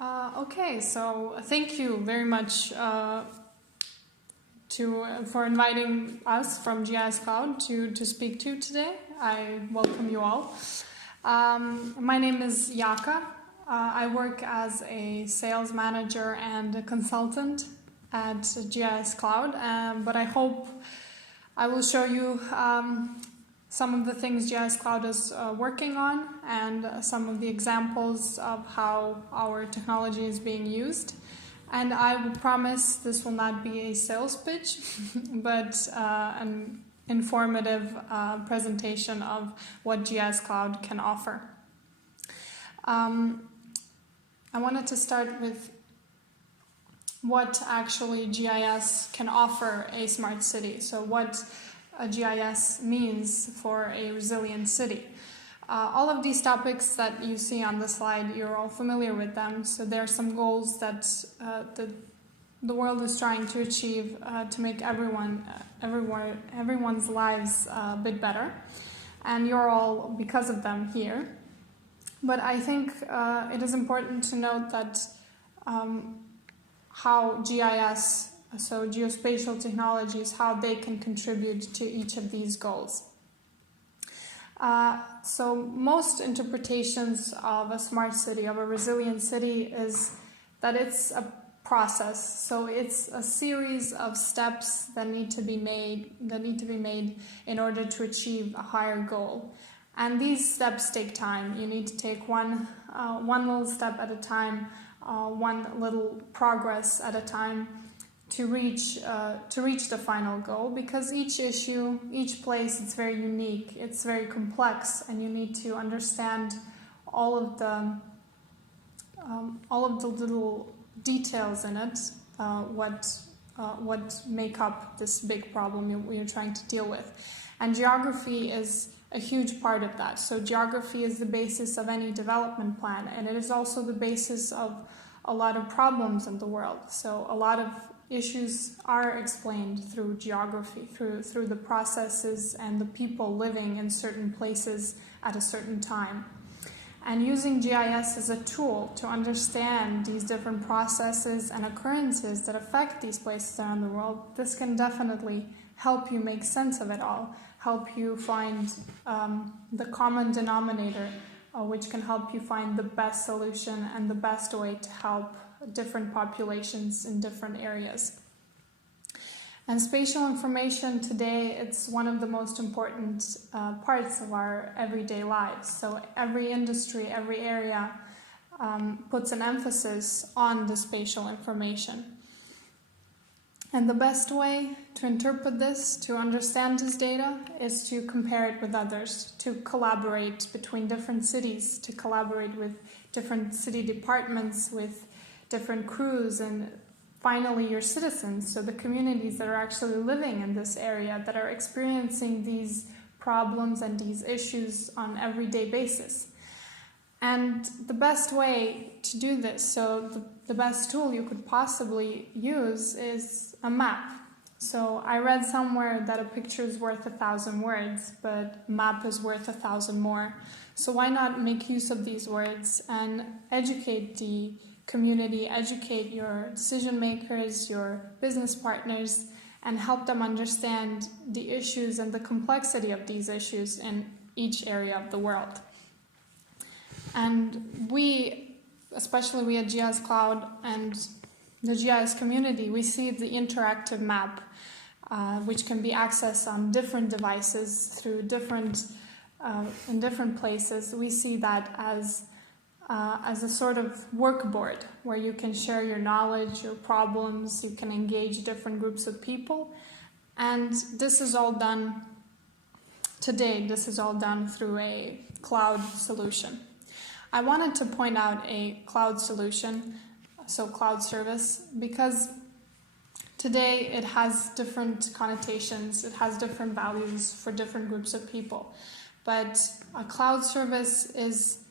Okay, so thank you very much for inviting us from GIS Cloud to speak to you today. I welcome you all. My name is Jaka. I work as a sales manager and a consultant at GIS Cloud, but I hope I will show you some of the things GIS Cloud is working on and some of the examples of how our technology is being used. And I will promise this will not be a sales pitch, but an informative presentation of what GIS Cloud can offer. I wanted to start with what actually GIS can offer a smart city. So what a GIS means for a resilient city. All of these topics that you see on the slide, you're all familiar with them. So there are some goals that the world is trying to achieve to make everyone's lives a bit better. And you're all, because of them, here. But I think it is important to note that how GIS, so geospatial technologies, how they can contribute to each of these goals. So most interpretations of a smart city, of a resilient city, is that it's a process. So it's a series of steps that need to be made in order to achieve a higher goal. And these steps take time. You need to take one little step at a time, one little progress at a time, to reach the final goal, because each issue, each place, it's very unique, it's very complex, and you need to understand all of the little details in it, what make up this big problem you're trying to deal with. And geography is a huge part of that. So geography is the basis of any development plan, and it is also the basis of a lot of problems in the world. So a lot of issues are explained through geography, through the processes and the people living in certain places at a certain time. And using GIS as a tool to understand these different processes and occurrences that affect these places around the world, this can definitely help you make sense of it all, help you find the common denominator, which can help you find the best solution and the best way to help different populations in different areas. And spatial information today, it's one of the most important parts of our everyday lives. So every industry, every area puts an emphasis on the spatial information. And the best way to interpret this, to understand this data, is to compare it with others, to collaborate between different cities, to collaborate with different city departments, with different crews, and finally your citizens, so the communities that are actually living in this area, that are experiencing these problems and these issues on an everyday basis. And the best way to do this, so the best tool you could possibly use, is a map. So I read somewhere that a picture is worth 1,000 words, but a map is worth 1,000 more. So why not make use of these words and educate the community, educate your decision makers, your business partners, and help them understand the issues and the complexity of these issues in each area of the world. And we, especially we at GIS Cloud and the GIS community, we see the interactive map, which can be accessed on different devices through in different places. We see that as a sort of workboard where you can share your knowledge, your problems, you can engage different groups of people. And this is all done today, this is all done through a cloud solution. I wanted to point out a cloud solution, so cloud service, because today it has different connotations, it has different values for different groups of people. But a cloud service is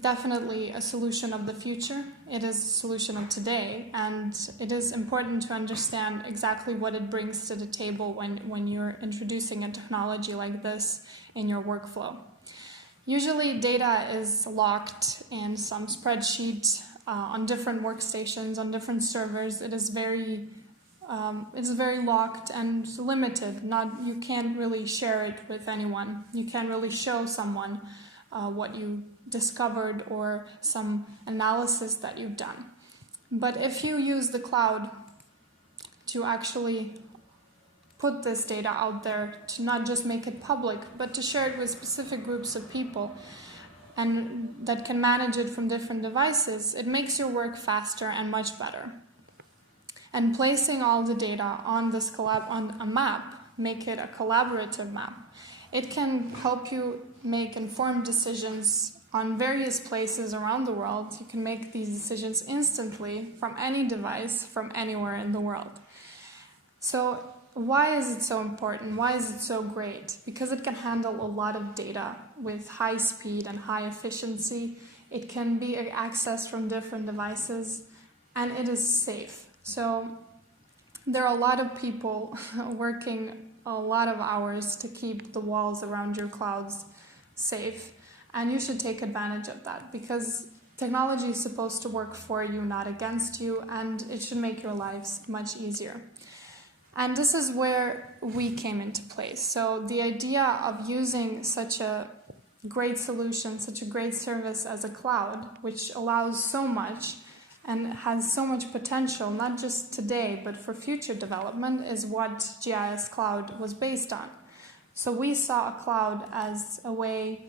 definitely a solution of the future. It is a solution of today, and it is important to understand exactly what it brings to the table when you're introducing a technology like this in your workflow. Usually data is locked in some spreadsheet on different workstations, on different servers. It's very locked and limited. You can't really share it with anyone. You can't really show someone what you discovered or some analysis that you've done. But if you use the cloud to actually put this data out there, to not just make it public, but to share it with specific groups of people and that can manage it from different devices, it makes your work faster and much better. And placing all the data on this on a map, make it a collaborative map, it can help you make informed decisions on various places around the world. You can make these decisions instantly from any device, from anywhere in the world. So why is it so important? Why is it so great? Because it can handle a lot of data with high speed and high efficiency. It can be accessed from different devices, and it is safe. So there are a lot of people working a lot of hours to keep the walls around your clouds safe, and you should take advantage of that, because technology is supposed to work for you, not against you, and it should make your lives much easier. And this is where we came into place. So the idea of using such a great solution, such a great service as a cloud, which allows so much and has so much potential, not just today, but for future development, is what GIS Cloud was based on. So we saw a cloud as a way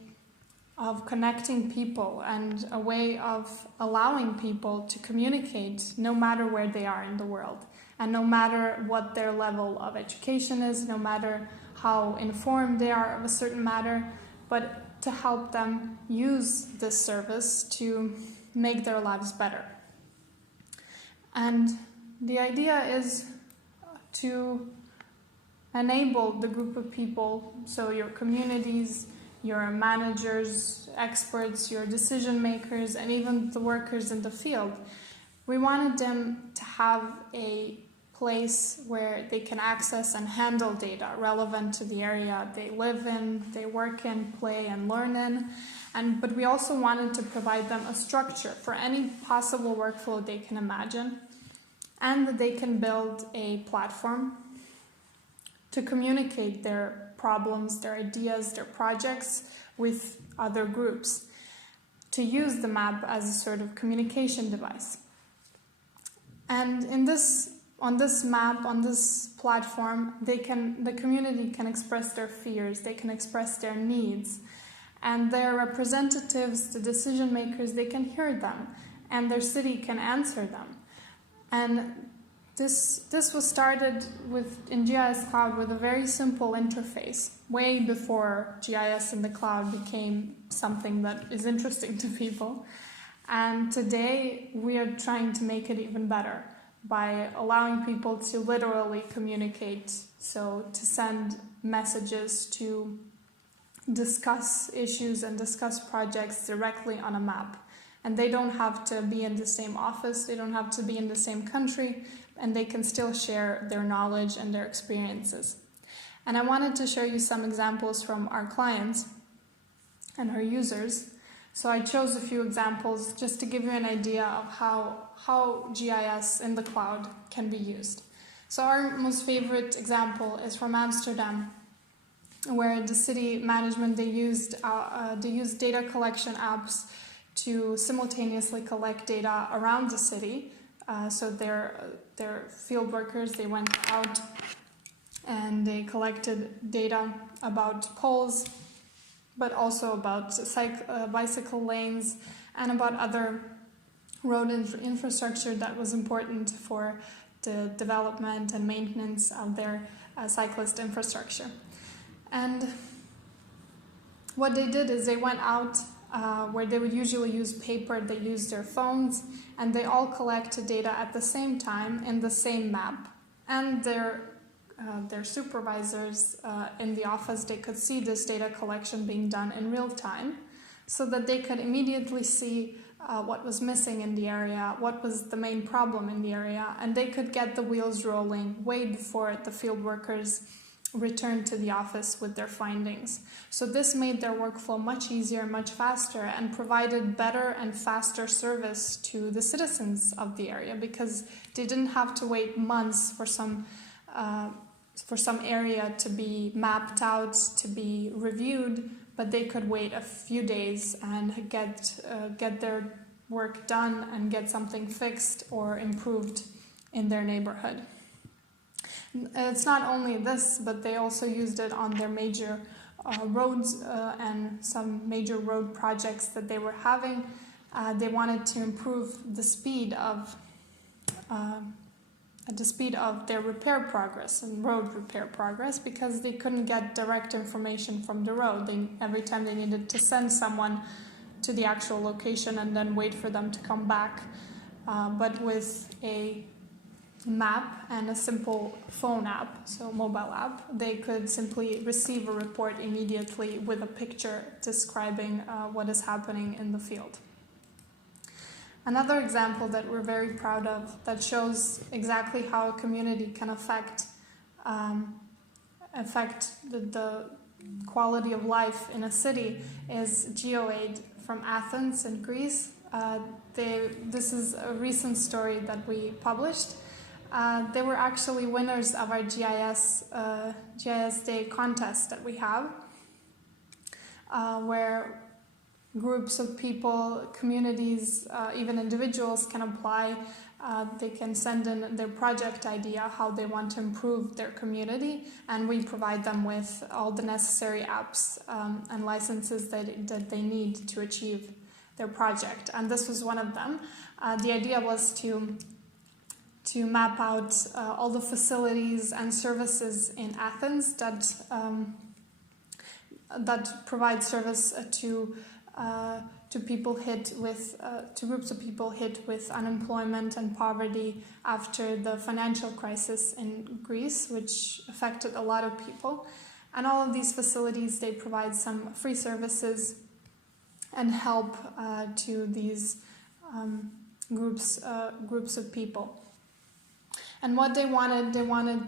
of connecting people and a way of allowing people to communicate no matter where they are in the world, and no matter what their level of education is, no matter how informed they are of a certain matter, but to help them use this service to make their lives better. And the idea is to enable the group of people, so your communities, your managers, experts, your decision makers, and even the workers in the field. We wanted them to have a place where they can access and handle data relevant to the area they live in, they work in, play and learn in. But we also wanted to provide them a structure for any possible workflow they can imagine, and that they can build a platform to communicate their problems, their ideas, their projects with other groups, to use the map as a sort of communication device. And on this map, on this platform, the community can express their fears, they can express their needs, and their representatives, the decision makers, they can hear them, and their city can answer them. And this was started in GIS Cloud with a very simple interface, way before GIS in the cloud became something that is interesting to people. And today we are trying to make it even better by allowing people to literally communicate, so to send messages, to discuss issues and discuss projects directly on a map. And they don't have to be in the same office, they don't have to be in the same country, and they can still share their knowledge and their experiences. And I wanted to show you some examples from our clients and our users. So I chose a few examples just to give you an idea of how GIS in the cloud can be used. So our most favorite example is from Amsterdam, where the city management, they used data collection apps to simultaneously collect data around the city. So their field workers, they went out and they collected data about poles, but also about bicycle lanes and about other road infrastructure that was important for the development and maintenance of their cyclist infrastructure. And what they did is they went out where they would usually use paper, they used their phones, and they all collected data at the same time in the same map. And their supervisors in the office, they could see this data collection being done in real time, so that they could immediately see what was missing in the area, what was the main problem in the area, and they could get the wheels rolling way before the field workers return to the office with their findings. So this made their workflow much easier, much faster, and provided better and faster service to the citizens of the area, because they didn't have to wait months for some area to be mapped out, to be reviewed, but they could wait a few days and get their work done and get something fixed or improved in their neighborhood. It's not only this, but they also used it on their major roads and some major road projects that they were having. They wanted to improve the speed of their repair progress and road repair progress, because they couldn't get direct information from the road. Every time they needed to send someone to the actual location and then wait for them to come back. But with a map and a simple phone app, so mobile app, they could simply receive a report immediately with a picture describing what is happening in the field. Another example that we're very proud of that shows exactly how a community can affect the quality of life in a city is GeoAid from Athens in Greece. This is a recent story that we published. They were actually winners of our GIS Day contest that we have, where groups of people, communities, even individuals can apply. They can send in their project idea, how they want to improve their community, and we provide them with all the necessary apps and licenses that they need to achieve their project. And this was one of them. The idea was to map out all the facilities and services in Athens that provide service to people hit with to groups of people hit with unemployment and poverty after the financial crisis in Greece, which affected a lot of people. And all of these facilities, they provide some free services and help to these groups of people. And what they wanted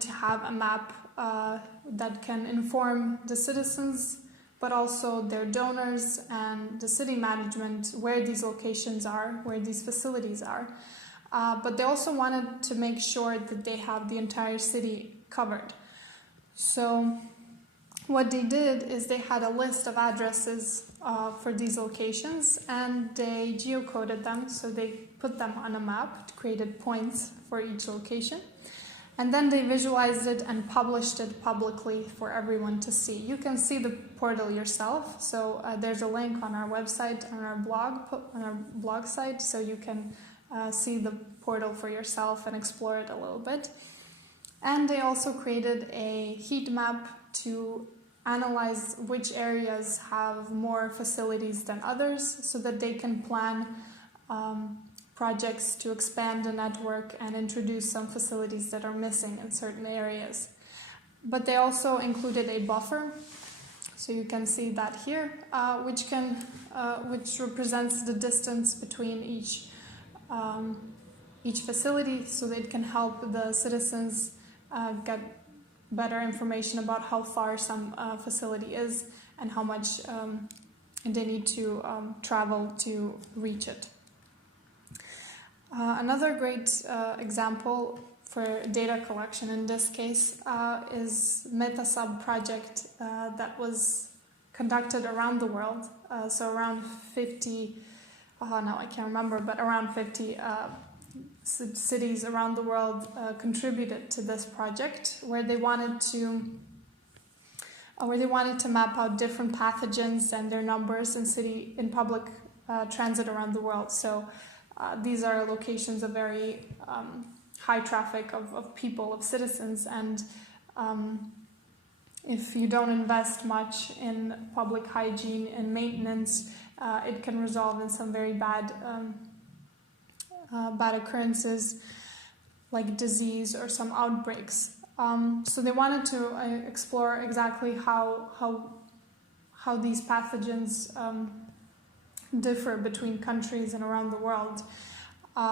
to have a map that can inform the citizens, but also their donors and the city management, where these locations are, where these facilities are. But they also wanted to make sure that they have the entire city covered. So what they did is they had a list of addresses for these locations, and they geocoded them, so they put them on a map, created points for each location, and then they visualized it and published it publicly for everyone to see. You can see the portal yourself, so there's a link on our website, on our blog site, so you can see the portal for yourself and explore it a little bit. And they also created a heat map to analyze which areas have more facilities than others, so that they can plan projects to expand the network and introduce some facilities that are missing in certain areas. But they also included a buffer, so you can see that here, which represents the distance between each facility, so that it can help the citizens get better information about how far some facility is and how much they need to travel to reach it. Another great example for data collection in this case is MetaSub project that was conducted around the world. So around 50, now I can't remember, but around 50 cities around the world contributed to this project, where they wanted to map out different pathogens and their numbers in public transit around the world. So these are locations of very high traffic of people, of citizens, and if you don't invest much in public hygiene and maintenance, it can result in some very bad occurrences like disease or some outbreaks. So they wanted to explore exactly how these pathogens differ between countries and around the world.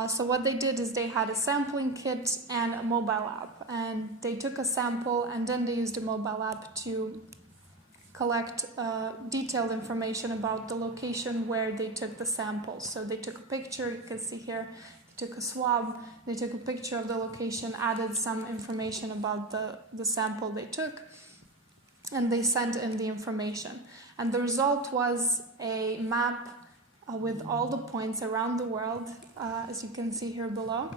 So what they did is they had a sampling kit and a mobile app, and they took a sample and then they used a mobile app to collect detailed information about the location where they took the samples. So they took a picture, you can see here, they took a swab, they took a picture of the location, added some information about the sample they took, and they sent in the information. And the result was a map with all the points around the world, as you can see here below,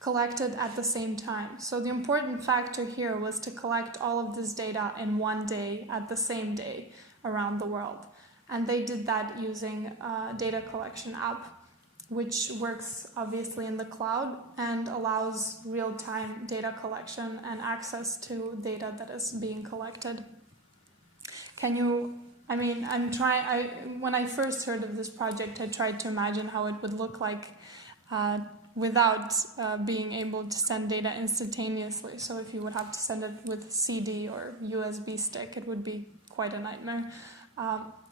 collected at the same time. So the important factor here was to collect all of this data in one day, at the same day, around the world. And they did that using a data collection app, which works obviously in the cloud and allows real-time data collection and access to data that is being collected. When I first heard of this project, I tried to imagine how it would look like without being able to send data instantaneously. So if you would have to send it with CD or USB stick, it would be quite a nightmare.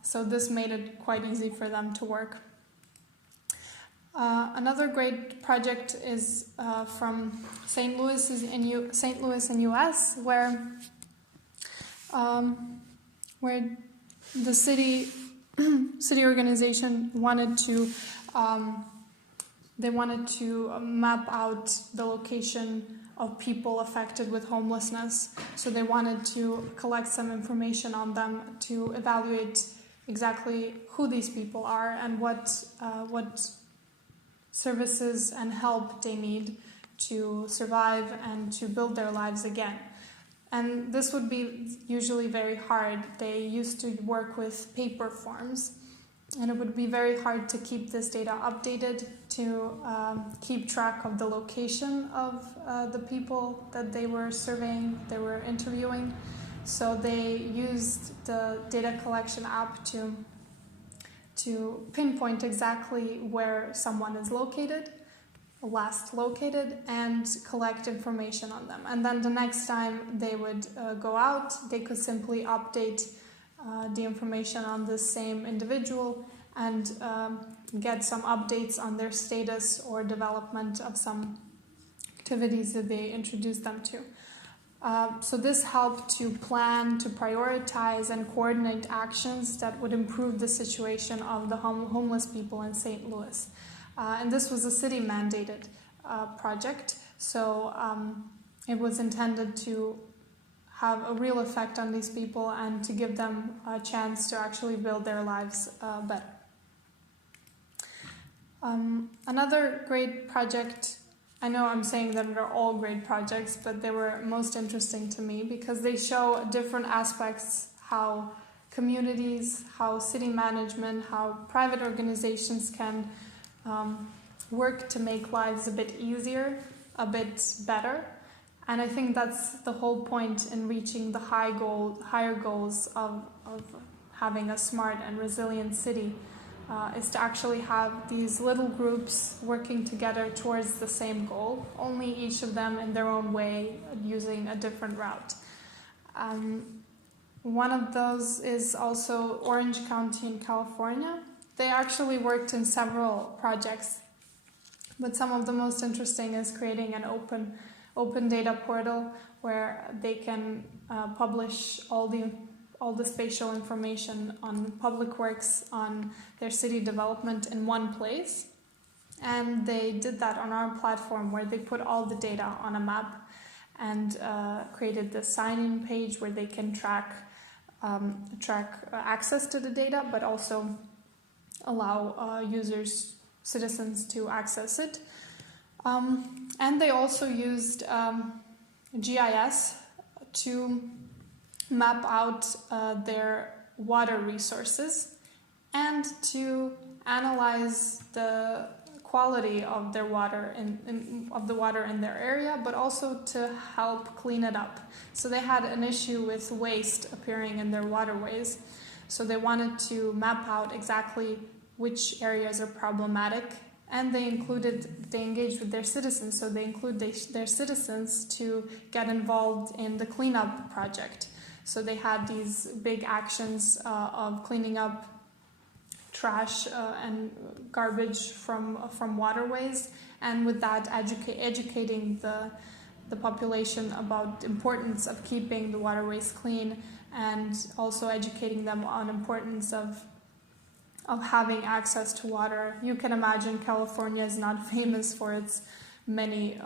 So this made it quite easy for them to work. Another great project is from St. Louis in US, where the city organization wanted to map out the location of people affected with homelessness. So they wanted to collect some information on them to evaluate exactly who these people are and what services and help they need to survive and to build their lives again. And this would be usually very hard. They used to work with paper forms, and it would be very hard to keep this data updated, to keep track of the location of the people that they were surveying, they were interviewing. So they used the data collection app to pinpoint exactly where someone is last located, and collect information on them. And then the next time they would go out, they could simply update the information on the same individual and get some updates on their status or development of some activities that they introduced them to. So this helped to plan, to prioritize and coordinate actions that would improve the situation of the homeless people in St. Louis. And this was a city-mandated project, so it was intended to have a real effect on these people and to give them a chance to actually build their lives better. Another great project, I know I'm saying that they're all great projects, but they were most interesting to me because they show different aspects, how communities, how city management, how private organizations can work to make lives a bit easier, a bit better. And I think that's the whole point in reaching the higher goals of having a smart and resilient city, is to actually have these little groups working together towards the same goal, only each of them in their own way, using a different route. One of those is also Orange County in California. They actually worked in several projects, but some of the most interesting is creating an open data portal where they can publish all the spatial information on public works, on their city development in one place. And they did that on our platform where they put all the data on a map and created the sign-in page where they can track access to the data, but also allow citizens to access it. And they also used GIS to map out their water resources and to analyze the quality of their water in their area, but also to help clean it up. So they had an issue with waste appearing in their waterways. So they wanted to map out exactly which areas are problematic, and they engaged with their citizens. So they include their citizens to get involved in the cleanup project. So they had these big actions of cleaning up trash and garbage from waterways, and with that educating the population about the importance of keeping the waterways clean, and also educating them on importance of having access to water. You can imagine California is not famous for its many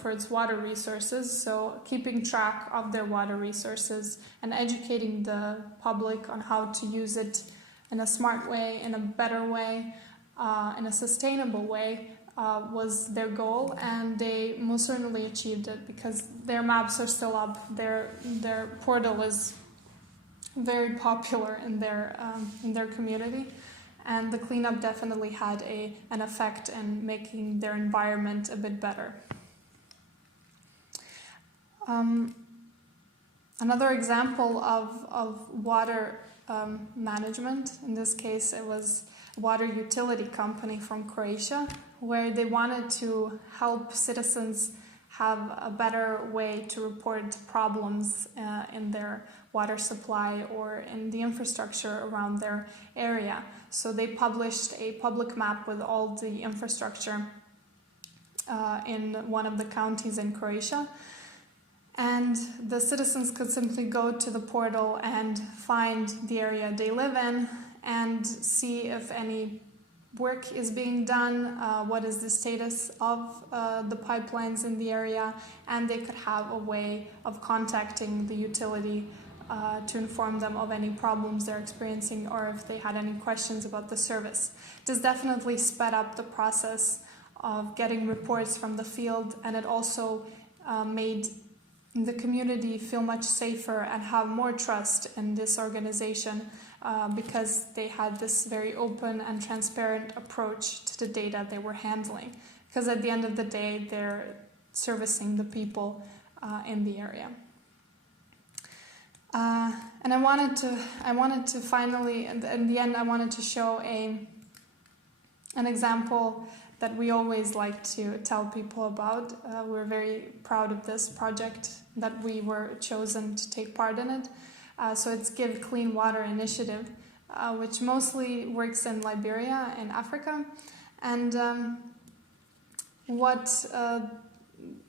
for its water resources, so keeping track of their water resources and educating the public on how to use it in a smart way, in a better way, in a sustainable way was their goal, and they most certainly achieved it, because their maps are still up. Their portal is very popular in their community, and the cleanup definitely had an effect in making their environment a bit better. Another example of water management, in this case it was a water utility company from Croatia, where they wanted to help citizens have a better way to report problems in their water supply or in the infrastructure around their area. So they published a public map with all the infrastructure in one of the counties in Croatia. And the citizens could simply go to the portal and find the area they live in and see if any work is being done, what is the status of the pipelines in the area, and they could have a way of contacting the utility to inform them of any problems they're experiencing or if they had any questions about the service. This definitely sped up the process of getting reports from the field, and it also made the community feel much safer and have more trust in this organization because they had this very open and transparent approach to the data they were handling. Because at the end of the day, they're servicing the people in the area. And I wanted to finally, in the end, I wanted to show an example that we always like to tell people about. We're very proud of this project that we were chosen to take part in it. So it's Give Clean Water Initiative, which mostly works in Liberia in Africa. And what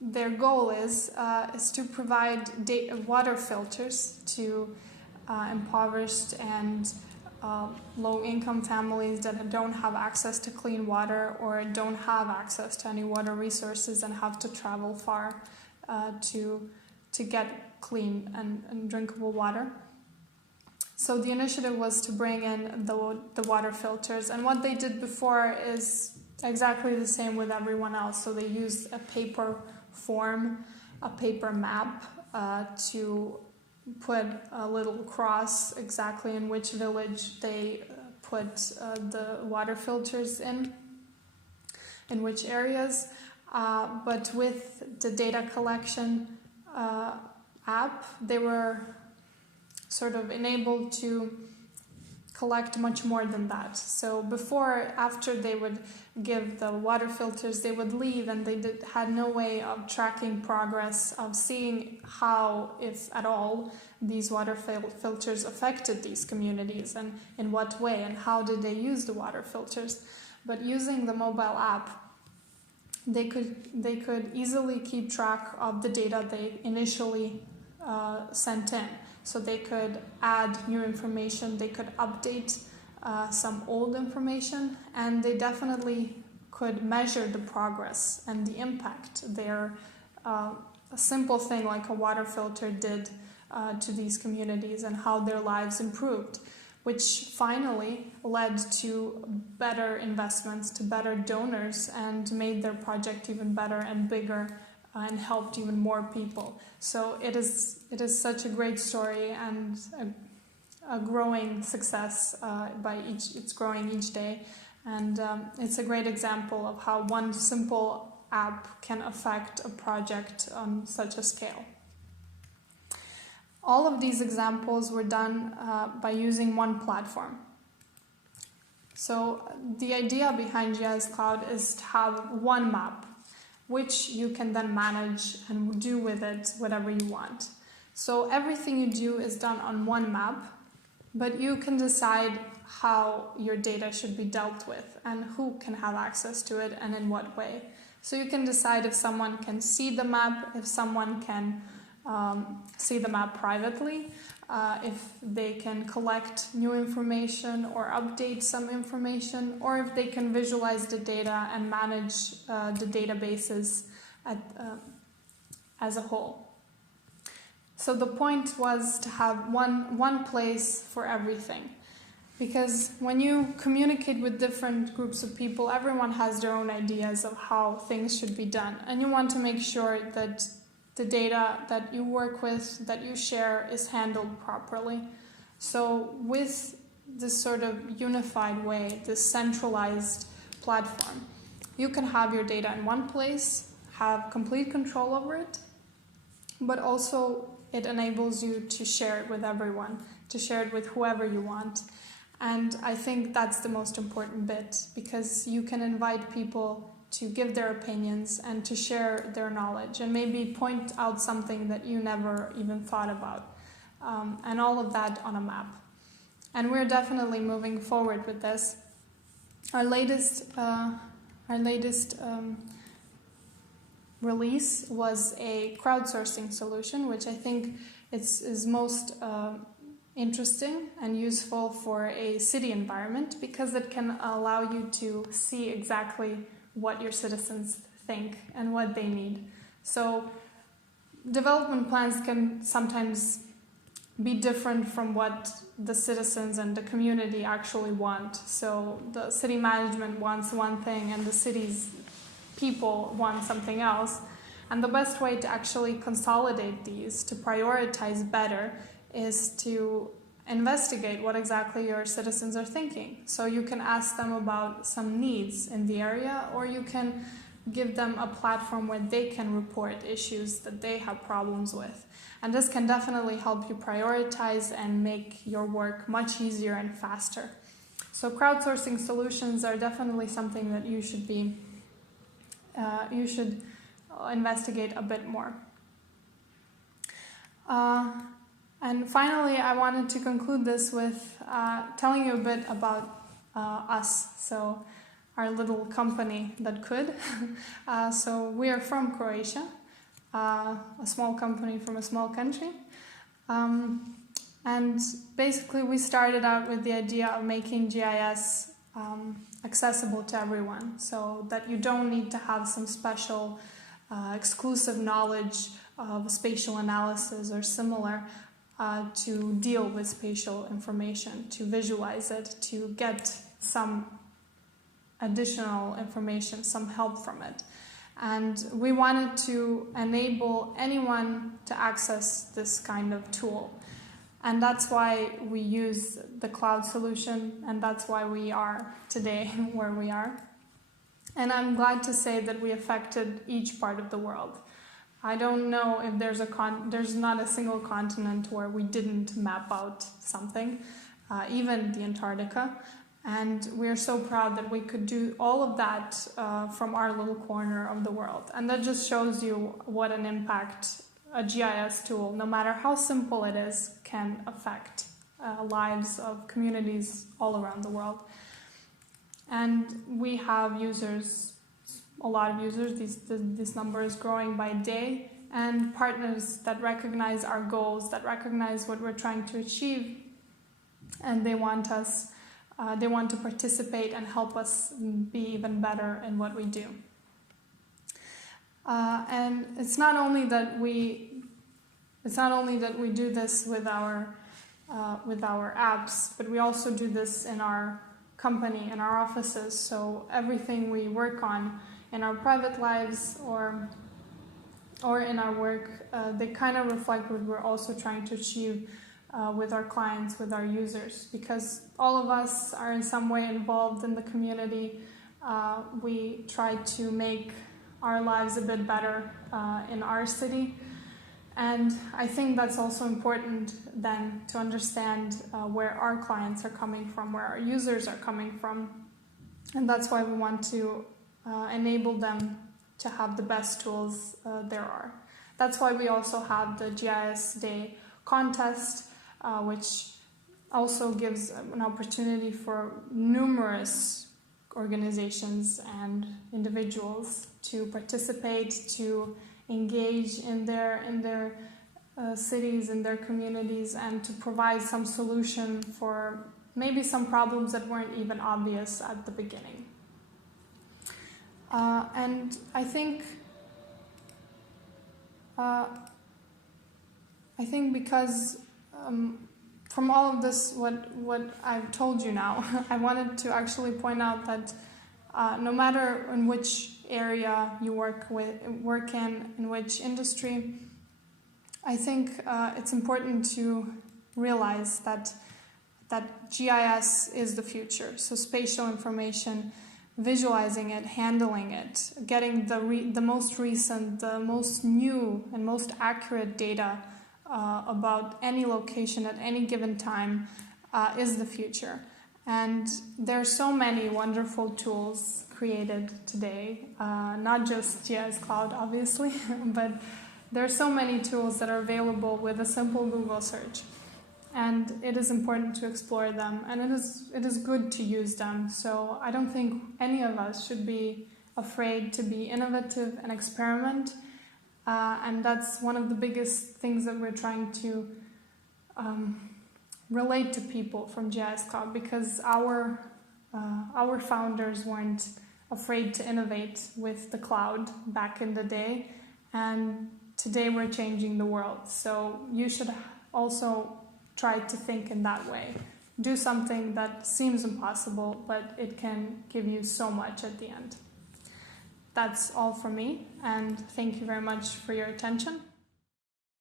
their goal is to provide water filters to impoverished and low-income families that don't have access to clean water or don't have access to any water resources and have to travel far to get clean and drinkable water. So the initiative was to bring in the water filters, and what they did before is exactly the same with everyone else. So they used a paper form, a paper map to put a little cross exactly in which village they put the water filters in which areas. But with the data collection app, they were sort of enabled to collect much more than that. So after they would give the water filters, they would leave, and they had no way of tracking progress, of seeing how, if at all, these water filters affected these communities and in what way and how did they use the water filters. But using the mobile app, they could easily keep track of the data they initially sent in. So they could add new information, they could update some old information, and they definitely could measure the progress and the impact a simple thing like a water filter did to these communities and how their lives improved, which finally led to better investments, to better donors, and made their project even better and bigger and helped even more people. So it is such a great story and a growing success. It's growing each day, and it's a great example of how one simple app can affect a project on such a scale. All of these examples were done by using one platform. So the idea behind GIS Cloud is to have one map, which you can then manage and do with it whatever you want. So everything you do is done on one map, but you can decide how your data should be dealt with and who can have access to it and in what way. So you can decide if someone can see the map, if someone can see the map privately, if they can collect new information or update some information, or if they can visualize the data and manage the databases as a whole. So the point was to have one place for everything. Because when you communicate with different groups of people, everyone has their own ideas of how things should be done. And you want to make sure that the data that you work with, that you share, is handled properly. So with this sort of unified way, this centralized platform, you can have your data in one place, have complete control over it, but also it enables you to share it with everyone, to share it with whoever you want. And I think that's the most important bit, because you can invite people to give their opinions and to share their knowledge and maybe point out something that you never even thought about, and all of that on a map. And we're definitely moving forward with this. Our latest release was a crowdsourcing solution, which I think is most interesting and useful for a city environment, because it can allow you to see exactly what your citizens think and what they need. So development plans can sometimes be different from what the citizens and the community actually want. So the city management wants one thing and the city's people want something else. And the best way to actually consolidate these, to prioritize better, is to investigate what exactly your citizens are thinking. So you can ask them about some needs in the area, or you can give them a platform where they can report issues that they have problems with. And this can definitely help you prioritize and make your work much easier and faster. So crowdsourcing solutions are definitely something that you should investigate a bit more. And finally, I wanted to conclude this with telling you a bit about us, so our little company that could. So we are from Croatia, a small company from a small country. And basically we started out with the idea of making GIS accessible to everyone, so that you don't need to have some special exclusive knowledge of spatial analysis or similar to deal with spatial information, to visualize it, to get some additional information, some help from it. And we wanted to enable anyone to access this kind of tool. And that's why we use the cloud solution, and that's why we are today where we are. And I'm glad to say that we affected each part of the world. I don't know if there's not a single continent where we didn't map out something, even the Antarctica. And we're so proud that we could do all of that from our little corner of the world. And that just shows you what an impact a GIS tool, no matter how simple it is, can affect lives of communities all around the world. And we have users, a lot of users, this number is growing by day, and partners that recognize our goals, that recognize what we're trying to achieve, and they want to participate and help us be even better in what we do. And it's not only that we do this with our apps, but we also do this in our company, in our offices. So everything we work on in our private lives or in our work, they kind of reflect what we're also trying to achieve with our clients, with our users, because all of us are in some way involved in the community. We try to make our lives a bit better in our city. And I think that's also important then to understand where our clients are coming from, where our users are coming from. And that's why we want to enable them to have the best tools there are. That's why we also have the GIS Day contest, which also gives an opportunity for numerous organizations and individuals to participate, to engage in their cities, in their communities, and to provide some solution for maybe some problems that weren't even obvious at the beginning. And I think because from all of this, what I've told you now, I wanted to actually point out that no matter in which area you work in which industry, I think it's important to realize that GIS is the future. So spatial information, visualizing it, handling it, getting the most recent, the most new and most accurate data about any location at any given time is the future. And there are so many wonderful tools created today, not just GIS Cloud, obviously, but there are so many tools that are available with a simple Google search. And it is important to explore them, and it is good to use them. So I don't think any of us should be afraid to be innovative and experiment. And that's one of the biggest things that we're trying to relate to people from GIS Cloud, because our founders weren't afraid to innovate with the cloud back in the day, and today we're changing the world. So you should also try to think in that way. Do something that seems impossible, but it can give you so much at the end. That's all from me, and thank you very much for your attention.